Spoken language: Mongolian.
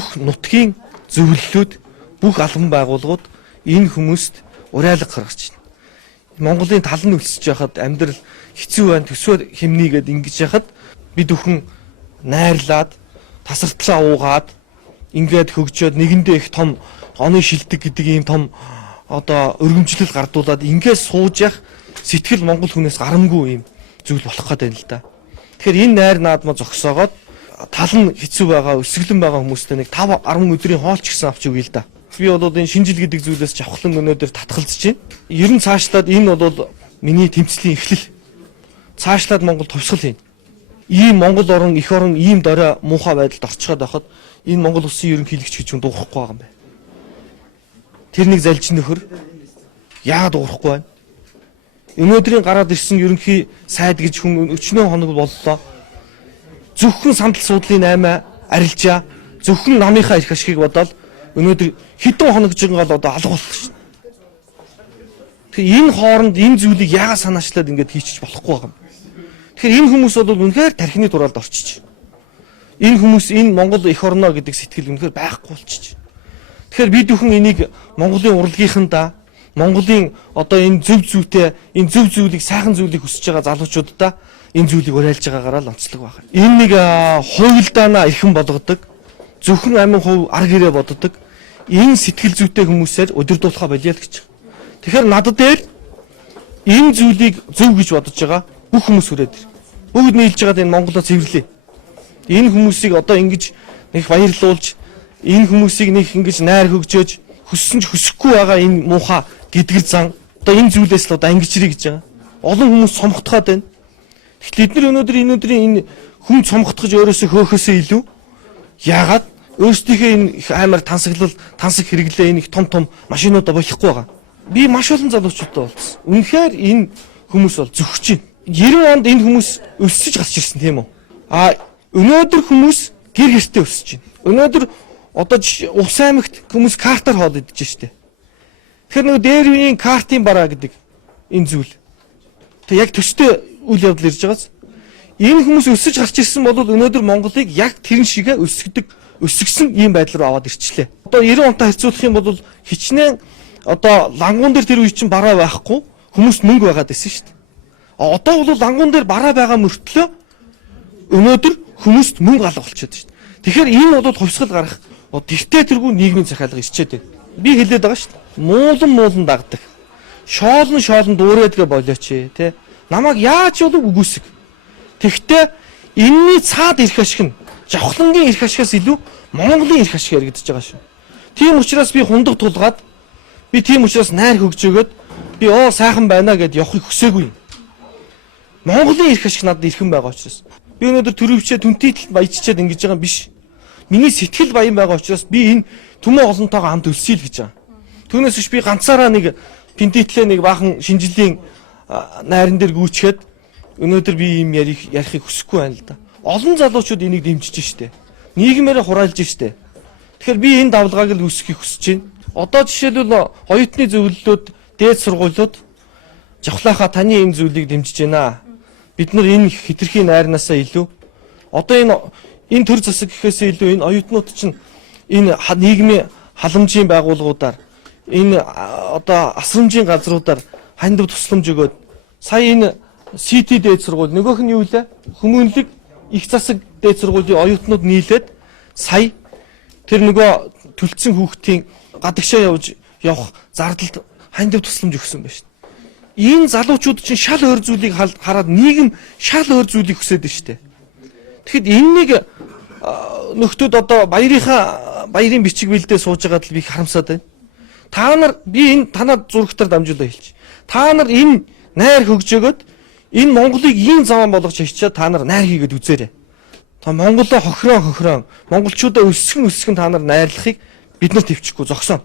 бүх нутгийн зөвлөлүүд, бүх албан байгууллагууд энэ хүмүүст уриалга гаргаж байна. Монголын тал нь өлсөж яхад амьдрал хэцүү байна, төсвөр хэмнийгээд ингэж яхад бид бүхэн найрлаад, тасартлаа уугаад, ингээд хөгжөөд нэгэндээ их том оны шилдэг гэдэг ийм том өргөмжлөл гардуулаад ингээд сууж явах сэтгэл монгол хүнээс гарамгүй юм зүйл болох гэдэг юм л да. Тэгэхээр энэ найр наадмаа зогсоогоод тал нь хэцүү байгаа, өсөглөн байгаа хүмүүстээ нэг 5-10 өдрийн хоолч гэсэн авч өгье л да. Би бол энэ шинжил гэдэг зүйлээс жавхлан өнөөдөр татгалзаж байна. Ер нь цаашлаад энэ бол миний тэмцлийн эхлэл. Цаашлаад Монгол товсгол юм. Ийм Монгол орн, их орн ийм дорой муухай байдалд орчиход байхад энэ Монгол улсын ерөнхийлөгч гэж дуурахгүй байгаа юм байна. Тэрнийг залж нөхөр яагаад дуурахгүй байна? Өнөөдрийн гараад ирсэн ерөнхий сайд гэж хүн 40 хоног боллоо. Зөвхөн сандал суудлын 8 арилжаа, зөвхөн намынхаа эрх ашигыг бодоод өнөөдөр хэдэн хоног жингээл алга боллоо шүү. Тэгэхээр энэ хооронд энэ зүйлийг яагаад санаачлаад ингэж хийчих болохгүй байгаа юм. Тэгэхээр энэ хүмүүс бол үнэхээр тархины дураалд орчиж. Энэ хүмүүс энэ Монгол эх орноо гэдэг сэтгэл үнэхээр байхгүй болчих. Тэгэхээр бид бүхэн энийг Монголын урлагийнхандаа, Монголын энэ зөв зүйтэй, энэ зөв зүйлийг, сайхан зүйлийг хүсэж байгаа залуучуудаа энэ зүйлийг уриалж байгаагаараа л онцлог байна. Энэ нэг хувилдаанаа эрхэн болгодог, зөвхөн амин хувь арга ирээ боддог, энэ сэтгэл зүйтэй хүмүүсээр удирдуулахаа болио л гэж. Тэгэхээр надад дээр энэ зүйлийг зөв гэж бодож байгаа бүх хүмүүс хүрээд ир. Бүгд нийлж байгаа энэ Монголоо цэвэрлэе. Энэ хүмүүсийг ингэж нэг баярлуулж, энэ хүмүүсийг нэг ингэж найр хөгжөөж, хүссэн ч хүсэхгүй байгаа энэ муухай гэдгэр зан энэ зүйлээс л ангижрий гэж байгаа. Олон хүмүүс цомготхоод байна. Тэгэхээр бид нар өнөөдрийн энэ хүн цомготгож өөрөөсөө хөөхөөсөө илүү яагаад өөрсдийнхээ энэ амар тансаг хэрэглээ энэ их том машинуудаа болохгүй байгаа. Би маш олон залуучуудтай уулзсан. Үнэхээр энэ хүмүүс бол зөгч юм. 90 онд энэ хүмүүс өсөж гарч ирсэн тийм үү? Өнөөдөр хүмүүс гэр гэртээ өсөж байна. Өнөөдөр Улс аймагт хүмүүс картаар хоол идэж штэ. Тэгэхээр нөгөө дээр үеийн картын бараа гэдэг энэ зүйл. Тэг яг төстэй үйл явдал ирж байгаас. Энэ хүмүүс өсөж гарч ирсэн бол өнөөдөр Монголыг яг тэрэн шигээ өсгсөн ийм байдал руу аваад ирчлээ. 90 онтой харьцуулах юм бол хичнээн лангуун дээр тэр үе чинь бараа байхгүй хүмүүс мөнгө байгаад байсан штэ. Одоо бол лангуун дээр бараа байгаа мөртлөө өнөөдөр хүмүүст мөнгө алга болчиход штэ. Тэгэхээр энэ бол хувьсгал гарах диктаторгүй нийгмийн захиалга ирчээд байна. Би хэлээд байгаа шүү дээ. Муулан дагдаг. Шоолн дуурэдгээ болооч тий. Намайг яаж болов үгүйсэг. Тэгвэл энэний цаад эрх ашиг нь жавхлангийн эрх ашигаас илүү Монголын эрх ашиг яригдчихэж байгаа шүү. Тийм учраас би хундаг тулгаад тийм учраас найр хөгжөөгөөд би сайхан байна гэд явахыг хүсээгүй. Монголын эрх ашиг надад эрхэм байгаа учраас би өнөөдөр төрөвчөө түнтийтэл баяжчаад ингэж байгаа юм биш. Миний сэтгэл баян байгаа учраас би энэ түмэн олонтойгоо хамт өлсөе л гэж байгаа. Түүнээс биш би ганцаараа нэг пинтитлээ нэг баахан шинжилийн найран дээр гүйчгээд өнөөдөр би ийм ярихыг хүсэхгүй байна л да. Олон залуучууд энийг дэмжиж штэ. Нийгмээрээ хураалж штэ. Тэгэхээр би энэ давлгааг л үүсгэхийг хүсэж байна. Одоо жишээлбэл оюутны зөвлөлүүд, дээд сургуулиуд жавхлаахаа таны энэ зүйлийг дэмжиж байна. Бид нар энэ хитрхийн найрнаасаа илүү энэ төр засаг гэхээсээ илүү энэ оюутнууд чинь энэ нийгмийн халамжийн байгууллагуудаар энэ асрамжийн газруудаар хандив тусламж өгөөд сая энэ CT дээд сургууль нөгөөх нь юу вэ? Хүмүүнлэг их засаг дээд сургуулийн оюутнууд нийлээд сая тэр нөгөө төлцсөн хүүхдийн гадагшаа явах зардалд хандив тусламж өгсөн байна шүү дээ. Энэ залуучууд чинь шал өөр зүйлийг хараад нийгэм шал өөр зүйлийг хүсээд байна шүү дээ. Тэгэхэд энэнийг нөхдүүд баярын бичиг бэлдээ сууж байгаад л би харамсаад байна. Та нар би энэ танаа зурагтаар дамжуулаа хэлчих. Та нар энэ найр хөгжөөгөөд энэ Монголыг ийм заван болгож хичээд та нар найр хийгээд үзээрэй. Та Монголоо хохирон монголчуудаа өсгөн та нар найрлахыг бид нар төвчөхгүй зогсоно.